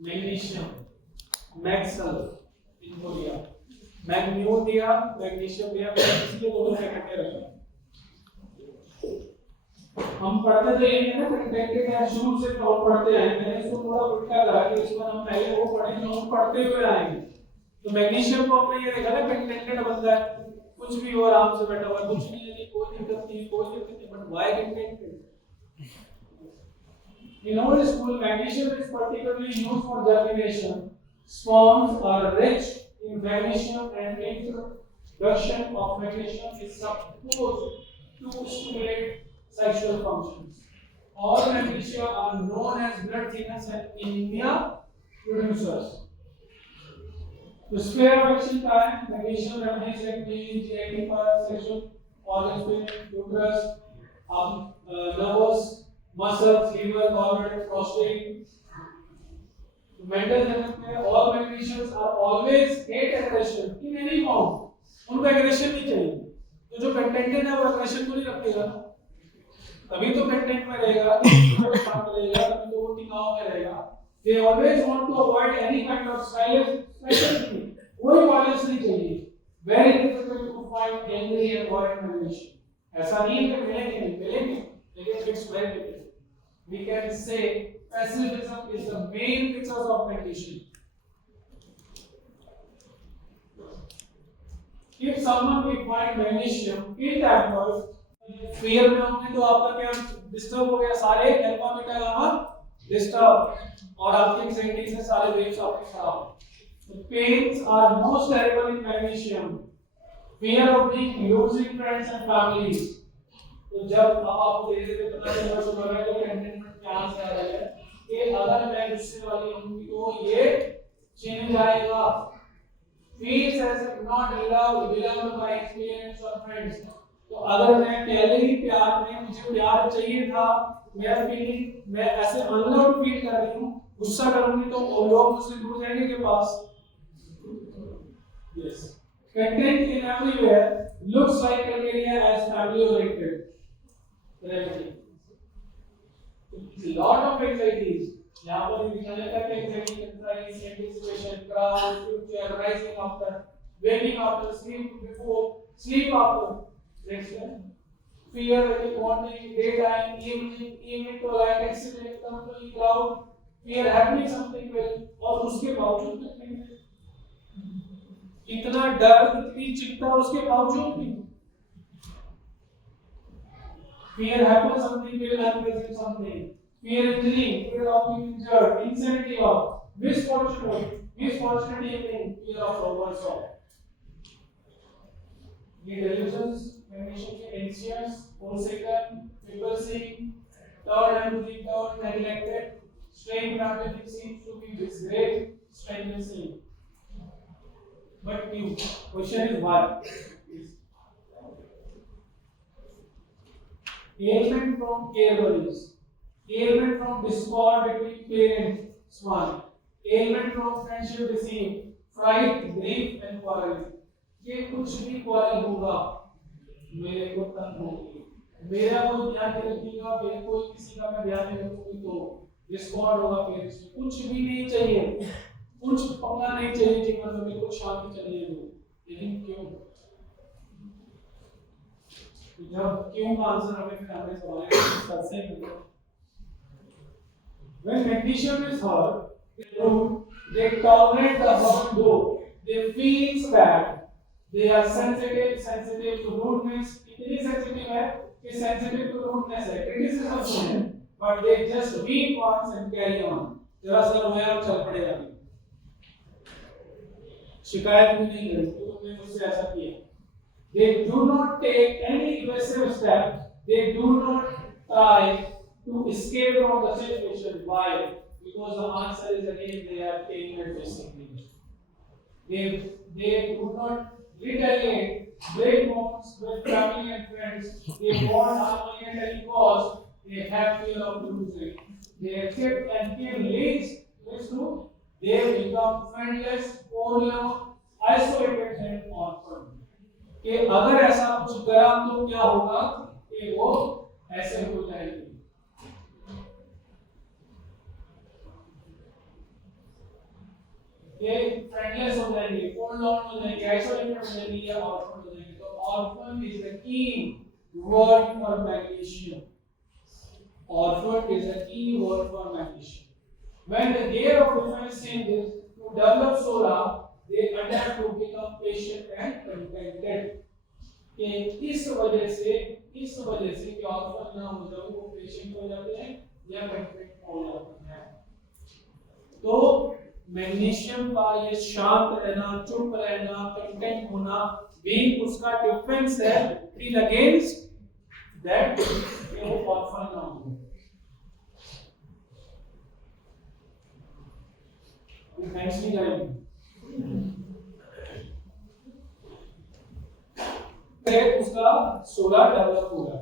Magnesium, Maxwell इनको दिया, magnesium दिया, मैग्नीशियम दिया, इसलिए दोनों इकट्ठे रखा। हम पढ़ते थे ये ना कंटेंटेड है, शुरू से तो हम पढ़ते आए, मैंने इसको थोड़ा उल्टा करा कि इस बार हम पहले वो पढ़े जो हम पढ़ते हुए आएंगे। तो मैग्नीशियम को हमने ये देखा ना कंटेंटेड बंदा है, कुछ भी हो आराम से बैठा हुआ, कुछ नहीं है, कोई दिक्कत नहीं, but why contented? In our school, magnesium is particularly used for germination. Sperms are rich in magnesium and introduction of magnesium is supposed to stimulate sexual functions. All magnesia are known as blood thinners and anemia producers. To spare action time, magnesium remedies like GIT for sexual organs, uterus, nervous, muscles, liver, gallbladder, prostate. Mental health में all magnesiums are always hate aggression in any form. उनको aggression नहीं चाहिए। तो जो contented है वो aggression को नहीं रखेगा, तभी तो content में रहेगा, तभी तो शांत रहेगा, तभी तो वो टिकाऊ में रहेगा। They always want to avoid any kind of silence, कोई violence नहीं चाहिए। Very difficult to find angry and violent magnesium. ऐसा नहीं है कि मिलेंगे, लेकिन it's very difficult. We can say pacifism is the main features of magnesium. If someone will find magnesium in tablets, fear में होंगे तो आपका क्या डिस्टर्ब हो गया, सारे अल्फा बीटा गामा डिस्टर्ब और आपके एंजाइटी से सारे वेव्स आपके खराब। The pains are most terrible in magnesium. Fear of losing friends and families. तो जब आपको धीरे-धीरे पता चलना शुरू हो रहा है तो कंटेनमेंट क्या से आ रहा है कि अगर मैं गुस्से वाली हूँ तो ये छिन जाएगा। Feels as if not beloved by experience or friends. तो अगर मैं पहले ही प्यार में मुझे प्यार चाहिए था, मेरा फीलिंग मैं ऐसे अनलव्ड फील कर रही हूँ, गुस्सा करूँगी तो लोग मुझसे दूर जाएंगे के पास। Yes. Content in everywhere looks like criteria as family oriented. Remedy. Lot of anxieties. यहाँ पर लिखा जाता है कि anxiety, anticipation, crowd, future, rising after, waking after, sleep before, sleep after. Next one. Fear in the morning, daytime, evening to light, accident, company, crowd, fear happening something well, और उसके बावजूद नहीं, इतना डर, इतनी चिंता उसके बावजूद भी। Fear happens something will happen something. Fear injury, fear of being injured, insanity of misfortune, fear of oversaw. The delusions, magnesium के anxious, forsaken, people seeing, third, neglected, strange practice seems to be disgraced, strangely seen. But you, question is why? Ailment from care worries, ailment from discord between parents, one, ailment from friendship deceit, fright, grief and quarrel. ये कुछ भी quarrel होगा, मेरे को तंग होगी, मेरा कोई ध्यान नहीं रखेगा, मेरे कोई किसी का मैं ध्यान नहीं रखूंगी तो discord होगा पेरेंट्स में, कुछ भी नहीं चाहिए, कुछ पंगा नहीं चाहिए जीवन में, बिल्कुल शांति चाहिए दो, लेकिन क्यों? जब क्यों का आंसर हमें फिर हमें सवाल है सबसे मिलता है। When magnesium is hurt, they tolerate the hurt though they feel bad. They are sensitive to rudeness. इतनी sensitive है कि sensitive to rudeness है, criticism है, but they just weep once and carry on. जरा सा रोया और चल पड़ेगा, शिकायत भी नहीं करेंगे तो तुमने मुझसे ऐसा किया। They do not take any evasive step. They do not try to escape from the situation. Why? Because the answer is again they are taking it basically. They do not retaliate, break bonds with family and friends. They want harmony at any cost. They have fear of losing. They accept and feel least to they become friendless, alone, isolated and orphaned. कि अगर ऐसा कुछ करा तो क्या होगा कि वो ऐसे हो जाएगी। ये फ्रेंडलेस हो जाएंगे, कोल्ड ऑन हो जाएंगे, आइसोलेटेड हो जाएंगे या ऑर्फन हो जाएंगे। तो orphan is the key word for magnesium. Orphan is a key word for magnesium. When the gear of defense changes to develop soda, they adapt to become patient and contented. कि इस वजह से कि orphan ना हो जाए वो patient हो जाते हैं या कंटेंट हो जाते हैं। तो मैग्नीशियम का ये शांत रहना, चुप रहना, कंटेंट होना भी उसका डिफेंस है इन अगेंस्ट दैट वो ऑर्फन ना हो। थैंक्स नहीं करेंगे उसका सोडा डेवलप होगा।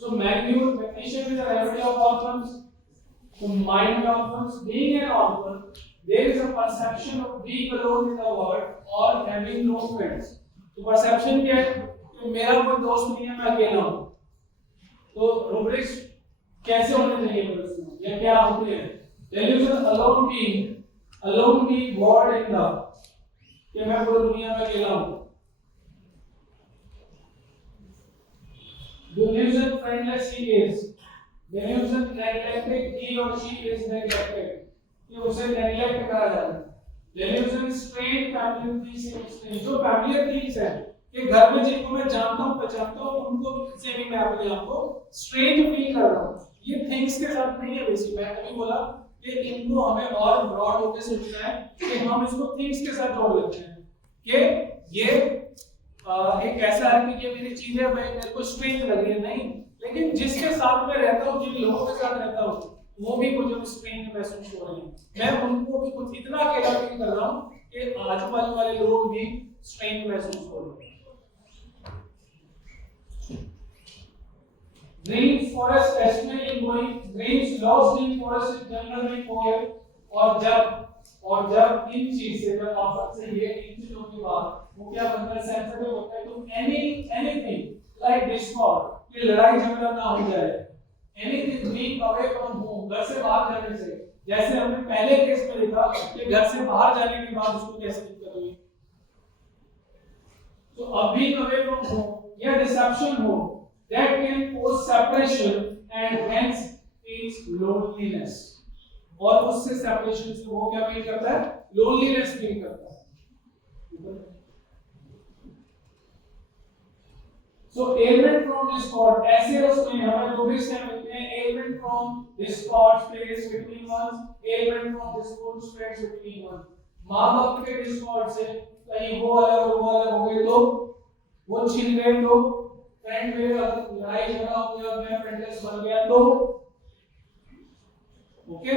So magnesium is a remedy of orphans. The mind of orphans, being an orphan, there is a perception of being alone in the world or having no friends. तो perception क्या है कि मेरा कोई दोस्त नहीं है, मैं अकेला हूँ। तो rubrics कैसे होने चाहिए प्रश्न या क्या होती है? Delusion alone being bored in the कि मैं पूरी दुनिया में अकेला हूँ। Delusion friendless he is. Delusion neglected he or she is neglected. कि उसे neglect करा जा रहा है। Delusion strained family things जो familiar things है कि घर में जिनको मैं जानता हूँ पहचानता हूँ उनको से भी मैं अपने आप को strange फील कर रहा हूँ। ये things के साथ नहीं है बेसिक। मैं कभी बोला कि इनको हमें और ब्रॉड होकर सोचना है कि हम इसको थिंग्स के साथ जोड़ लेते हैं कि ये एक ऐसा है कि ये मेरी चीजें मेरे को स्ट्रेंज लग रही है, नहीं, लेकिन जिसके साथ मैं रहता हूँ, जिन लोगों के साथ रहता हूँ वो भी मुझे स्ट्रेंज महसूस हो रहे हैं। मैं उनको भी कुछ इतना अकेला फील कर रहा हूँ कि आजू बाजू वाले लोग भी स्ट्रेंज महसूस हो रहे हैं। Dreams forest estimating going, dreams lost in forest in jungle में खोए, और जब इन चीज से जब ऑफर से ये इन चीजों की बात वो क्या बनता है, सेंसिटिव होता है। तो एनीथिंग लाइक डिस्कॉर्ड कि लड़ाई झगड़ा ना हो जाए, anything being away from home, घर से बाहर जाने से, जैसे हमने पहले केस में देखा कि घर से बाहर जाने के बाद उसको कैसे दिक्कत हुई। तो अब बीइंग अवे फ्रॉम होम या डिसेप्शन हो that can cause separation and hence means loneliness, और उससे सेपरेशन से वो क्या फील करता है, लोनलीनेस फील करता है। So ailment from discord, ऐसे उसमें हमें दो भी स्टेप मिलते हैं, ailment from discord space between ones, ailment from discord space between ones। माँ बाप के discord से कहीं वो अलग हो गए तो वो छिन गए, तो फ्रेंड में लड़ाई झगड़ा हो गया, मैं फ्रेंडलेस बन गया तो okay.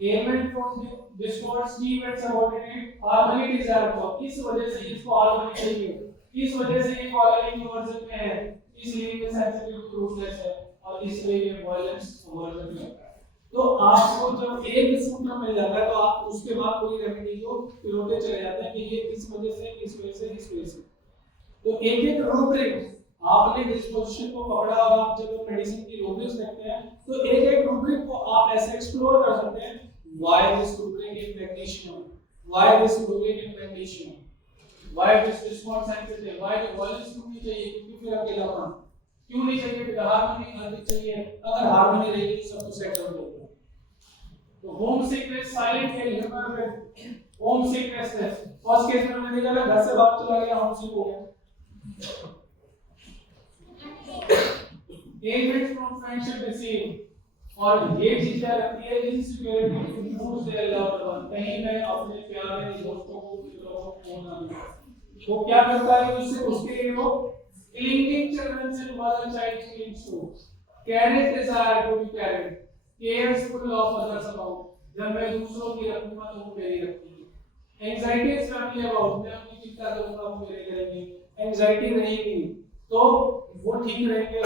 Element from discord strife and subordinate harmony desire को, इस वजह से इसको हार्मनी चाहिए, इस वजह से ये कॉलरिंग वर्जन में है, इसलिए ये सेंसिटिव टू रूटलेस है और इसलिए ये वायलेंस वर्जन में है। तो आपको जब एक सूत्र मिल जाता है तो आप उसके बाद पूरी रेमेडी को पिरोते चले जाते हैं कि ये इस वजह से, इस वजह से, इस वजह से। तो एक एक रूब्रिक आपने डिस्पोजिशन को पकड़ा और आप जब मेडिसिन की रूब्रिक्स देखते हैं तो एक एक रूब्रिक को आप ऐसे एक्सप्लोर कर सकते हैं। Why this rubric in magnesium, why this rubric in magnesium, why this response sensitive, why the violence क्यों नहीं चाहिए, क्योंकि फिर अकेलापन क्यों नहीं चाहिए, हार्मनी आनी चाहिए, अगर हार्मनी रहेगी तो सब कुछ सेट हो जाएगा। तो होम सिकनेस साइलेंट है, ह्यूमर में होम सिकनेस है। फर्स्ट केस में मैंने देखा घर से बाहर चला गया, होम सिक हो गया। एलिमेंट्स फ्रॉम फ्रेंडशिप रिसीव, और ये चीज क्या रहती है, insecurity to lose their loved one, कहीं मैं अपने प्यारे दोस्तों को, मित्रों को खो ना दूं। तो क्या करता है उससे, उसके लिए वो clinging children and mother child clings to, carried desire to be carried, careful of others about, जब मैं दूसरों की रखूंगा तो वो मेरी रखेंगे। एंजाइटी इज फैमिली अबाउट, मैं अपनी चिंता करूंगा वो मेरे करेंगे। एंजाइटी रहेगी तो वो ठीक रहेंगे,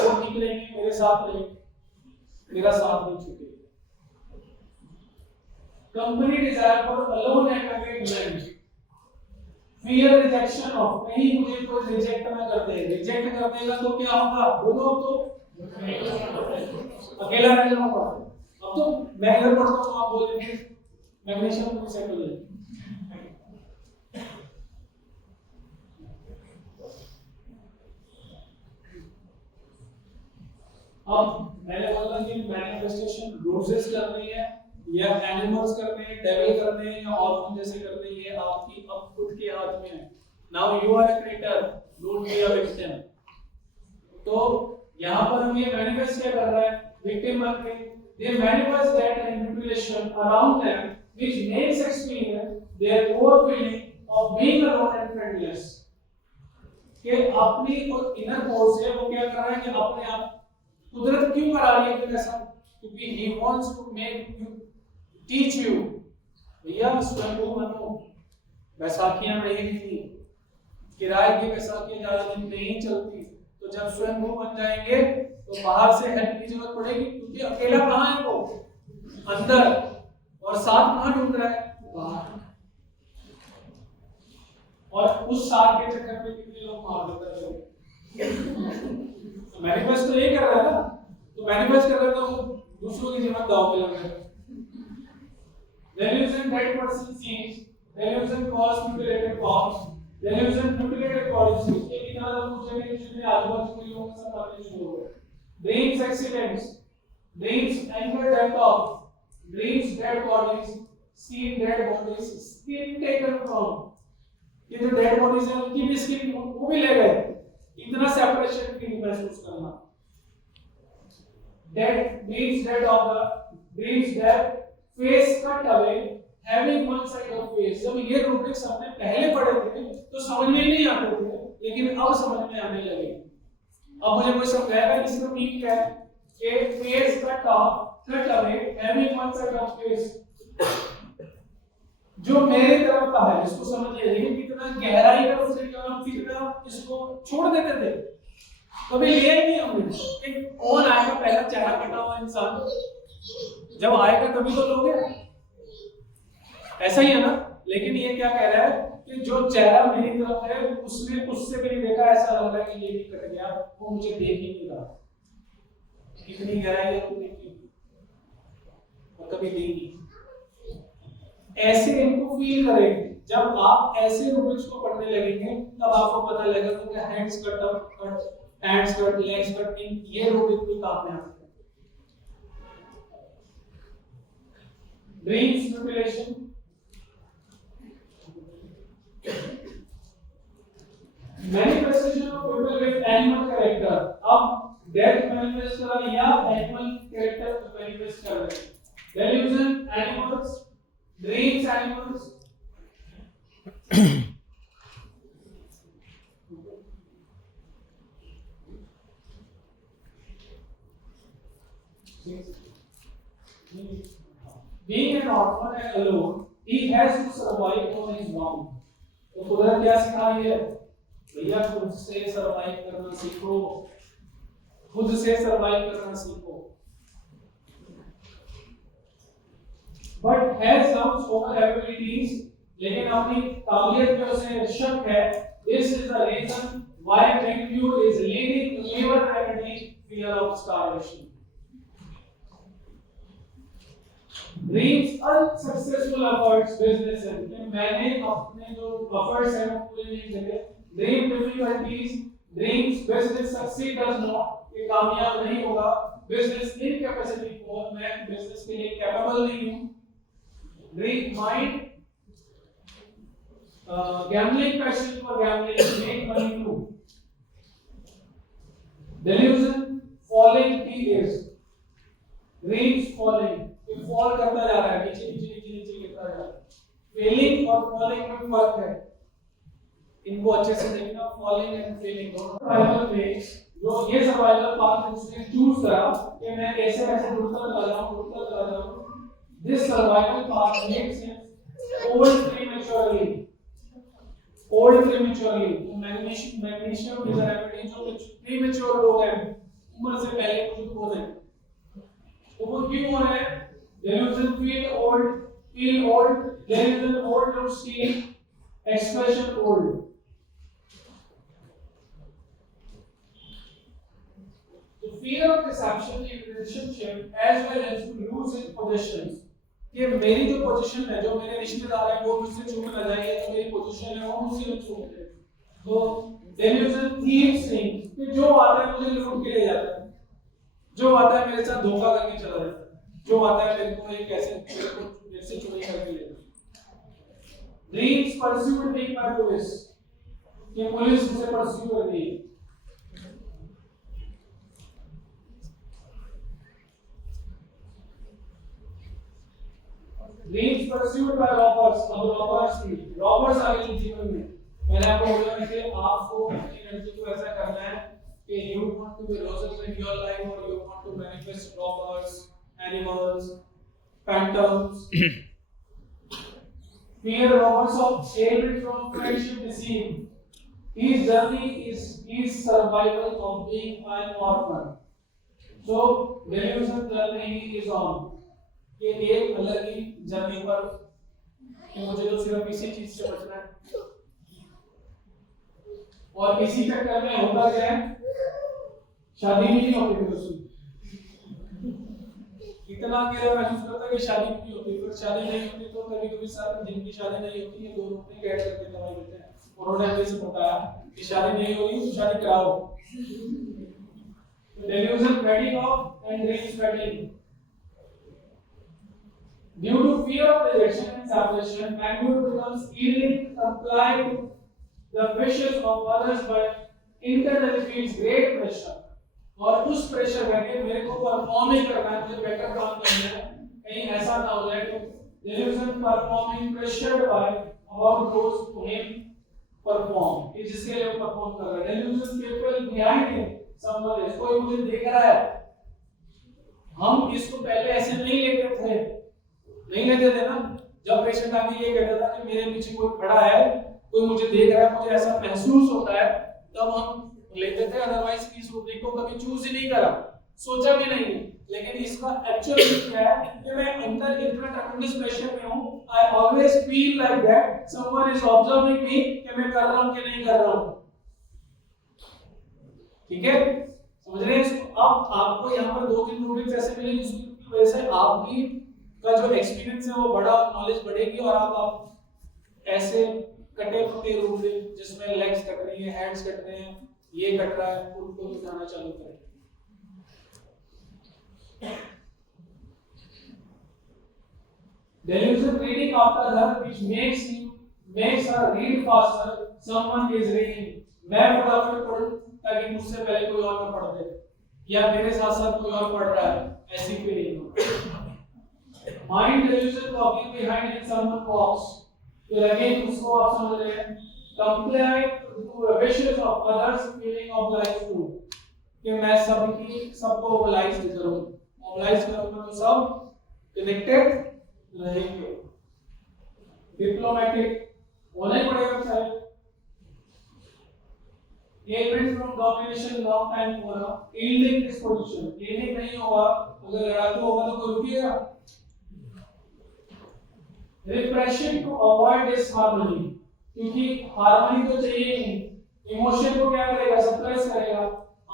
मेरे साथ रहेंगे, मेरा साथ नहीं छूटेगा। Company desire for alone and acute fear rejection of, कहीं मुझे कोई रिजेक्ट ना कर दे, रिजेक्ट कर देगा तो क्या होगा, बोलो तो अकेला रह जाऊंगा। अब तो मैं इधर पढ़ता हूँ, आप बोल रहे हैं मैग्नीशियम को सेट हो जाए। अब मैंने बोला कि मैनिफेस्टेशन रोजेस करनी है या एनिमल्स करने हैं, डेविल करने हैं या और जैसे करने हैं, ये आपकी अब खुद के हाथ में है। Now you are a creator, don't be a victim. तो यहाँ पर हम ये मैनिफेस्ट क्या कर रहा है, विक्टिम बन के they manifest that manipulation around them which makes experience their core feeling of being alone and friendless। कि अपनी और इनर फोर्स है वो क्या कर रहा है कि अपने आप कुदरत क्यों करा रही है फिर ऐसा, क्योंकि he wants to make you teach you। भैया स्वयं बनो, बैसाखियां नहीं थी, किराए की बैसाखियां ज्यादा दिन नहीं चलती, तो जब स्वयं बन जाएंगे तो बाहर से हेल्प की जरूरत पड़ेगी, क्योंकि अकेला कहाँ है वो, अंदर, और साथ कहाँ ढूंढ रहा है, बाहर। और उस साथ के चक्कर में कितने लोग मार देते हैं। मैनिफेस्ट तो ये कर रहा है ना, तो मैनिफेस्ट कर रहा है तो दूसरों की जीवन दांव पे लग रहा है। Delusion that person sees, delusion cause mutilated forms, delusion mutilated bodies। इसके कितना लोग पूछेंगे जिसमें आजू-बाजू के लोगों से बातें शुरू हो गए। Dreams accidents, dreams anger death of, dreams dead bodies, seen dead bodies, skin taken from। ये जो डेड बॉडीज हैं उनकी भी स्किन वो भी ले गए, इतना सेपरेशन फील महसूस करना। Dead means dead of the dreams death, face cut away, having one side of face. जब ये रूब्रिक्स हमने पहले पढ़े थे तो समझ में नहीं आते थे, लेकिन अब समझ में आने लगे। अब मुझे कोई समझाएगा इसका मीनिंग क्या है कि face cut off, cut away, having one side of face, जो मेरे तरफ का है इसको समझिए, लेकिन कितना गहराई का उसने क्या हम कितना इसको छोड़ देते थे, कभी लिया ही नहीं हमने कि कौन आएगा पहला चेहरा कटा हुआ इंसान, जब आएगा तभी तो लोगे, ऐसा ही है ना। लेकिन ये क्या कह रहा है कि जो चेहरा मेरी तरफ है उसने उससे भी नहीं देखा, ऐसा लग रहा है कि ये भी कट गया, वो मुझे देख ही नहीं रहा। कितनी गहराई है तुमने की, और कभी देगी ऐसे इनको फील करेंगे। जब आप ऐसे रूब्रिक्स को पढ़ने लगेंगे तब आपको पता लगेगा कि hands cut up, cut hands cut, legs cut, इन ये रूब्रिक भी काम में आते हैं। Dreams mutilation, manifestation of people with animal character. अब डेथ मैनिफेस्ट कर रहा है या एनिमल कैरेक्टर मैनिफेस्ट कर रहे हैं। Delusion animals, dreams animals, being an orphan and alone, he has to survive on his own। तो खुदा क्या सिखा रही है, भैया खुद से सरवाइव करना सीखो, खुद से सरवाइव करना सीखो। But has doubts over abilities, लेकिन अपनी काबिलियत में उसे शक है। This is the reason why Benguiu is leading to liver remedy, fear of starvation। Dreams unsuccessful efforts, businesses कि मैंने अपने जो efforts हैं वो पूरे नहीं करे। Dream difficulties, dreams business succeed does not, ये कामयाब नहीं होगा। Business incapacity को, मैं business के लिए capable नहीं हूँ। Dream mind, gambling passion for gambling, make money too। Delusion, falling periods, dreams falling, ये fall करता जा रहा है, नीचे नीचे नीचे नीचे गिरता जा रहा है। Failing और falling में फर्क है, इनको अच्छे से देखना। falling and failing दोनों सर्वाइवल में, जो ये सर्वाइवल पाथ उसने चूज करा कि मैं ऐसे ऐसे जुड़ता चला जाऊं। This survival path makes him old prematurely। old prematurely, magnesium is a remedy जो premature लोग हैं, उम्र से पहले कुछ हो रहे हैं, तो वो क्यों हो रहे हैं? Delusion feel old, delusion old और see expression old। तो fear of deception in relationship as well as to lose his possessions. कि मेरी जो पोजीशन है, जो मेरे रिश्तेदार हैं, वो मुझसे छूट ना जाए, या तो मेरी पोजीशन है वो मुझसे न छूट जाए. तो delusion thieves things कि जो आता है मुझे लूट के ले जाता है, जो आता है मेरे साथ धोखा करके चला जाता है, जो आता है मेरे को एक ऐसे मेरे से चोरी करके ले जाता है. Dreams pursued me by police, कि पुलिस मुझे परस्यू कर रही है. Dreams pursued by robbers, अब robbers आ गए जीवन में. मैंने आपको बोला है कि आपको अपनी एनर्जी को ऐसा करना है कि you want to be roses in your life or you want to manifest robbers, animals, phantoms. Fear robbers of ailment from friendship deceive. His journey is his survival of being an orphan. So delusion journey he is on. ये एक अलग ही journey पर कि मुझे तो सिर्फ इसी चीज से बचना है, और इसी चक्कर में होता क्या है, शादी भी नहीं होती. फिर उसमें इतना अकेला महसूस करता है कि शादी भी नहीं होती. फिर शादी नहीं होती तो कभी कभी सारी जिनकी शादी नहीं होती है, दोनों अपने कैद करके दवाई देते हैं. उन्होंने हमें से बताया कि शादी नहीं होगी तो शादी कराओ. Delusion fading off and dreams fading. Due to fear of rejection and separation, manhood becomes yielding to comply to the wishes of others, but internally feels great pressure. और उस प्रेशर करके मेरे को परफॉर्म ही करना है, मुझे बेटर काम करना है, कहीं ऐसा ना हो जाए. तो delusion performing pressured by about those who him perform, कि जिसके लिए वो परफॉर्म कर रहा है. Delusion people behind him, someone else, कोई मुझे देख रहा है. हम इसको पहले ऐसे नहीं लेते थे, नहीं लेते थे ना. जब पेशेंट आके ये कहता था कि मेरे पीछे कोई खड़ा है, कोई मुझे देख रहा है, मुझे ऐसा महसूस होता है, तब हम लेते थे. अदरवाइज इस रूब्रिक को कभी चूज ही नहीं करा, सोचा भी नहीं. लेकिन इसका एक्चुअल क्या है कि मैं अंदर इतना ट्रमेंडस प्रेशर में हूं. I always feel like that someone is observing me, कि मैं कर रहा हूं कि नहीं कर रहा हूं. ठीक है, समझ रहे हैं इसको. अब आपको यहां पर दो तीन रूब्रिक्स ऐसे मिलेंगे जिसकी वजह से आपकी का जो एक्सपीरियंस है वो बड़ा, नॉलेज बढ़ेगी, और आप ऐसे कटे फटे रूब्रिक जिसमें लेग्स कट रही है, हैंड्स कट रहे हैं, ये कट रहा है, उनको दिखाना चालू करें. Delusion reading after her, which makes her read faster. Someone is reading. मैं फटाफट पढ़ूं ताकि मुझसे पहले कोई और ना पढ़ दे, या मेरे साथ साथ कोई और पढ़ रहा है, ऐसी फीलिंग हो. Mind delusion walking behind and someone walks. फिर अगेन उसको आप समझ रहे हैं. Comply to wishes of others, feeling obliged to, कि मैं सबको मोबिलाइज करूं. मोबिलाइज करूंगा तो सब कनेक्टेड रहेंगे. डिप्लोमेटिक होना ही पड़ेगा चाहे. Ailment from domination long time होगा. Yielding disposition, yielding नहीं होगा, अगर लड़ाकू होगा तो कोई रुकेगा. Repression to avoid disharmony, क्योंकि हार्मनी तो चाहिए ही. इमोशन को क्या करेगा, सप्रेस करेगा.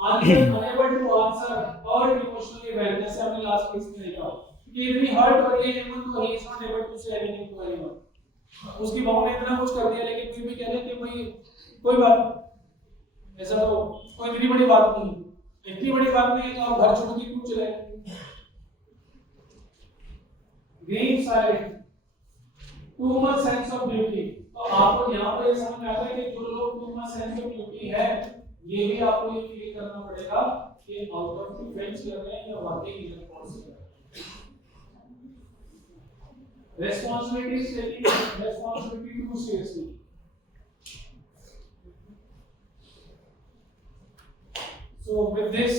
Answer unable to answer hurt emotionally well, जैसे हमने लास्ट केस में देखा कि इतनी हर्ट हो रही है anyone तो he is not able to say anything to anyone. उसकी बहू ने इतना कुछ कर दिया लेकिन फिर भी कह रहे कि भाई कोई बात, ऐसा तो कोई इतनी बड़ी बात नहीं. इतनी बड़ी बात नहीं है तो आप घर छोड़ के क्यों चले. Being silent, too much sense of duty. तो आपको यहाँ पर ये समझ में आता है कि जो लोग too much sense of duty है, ये भी आपको ये फील करना पड़ेगा कि आउट ऑफ डिफेंस कर रहे हैं या वाकई इन फोर्स कर रहे हैं. Responsibility is taking responsibility too seriously. So with this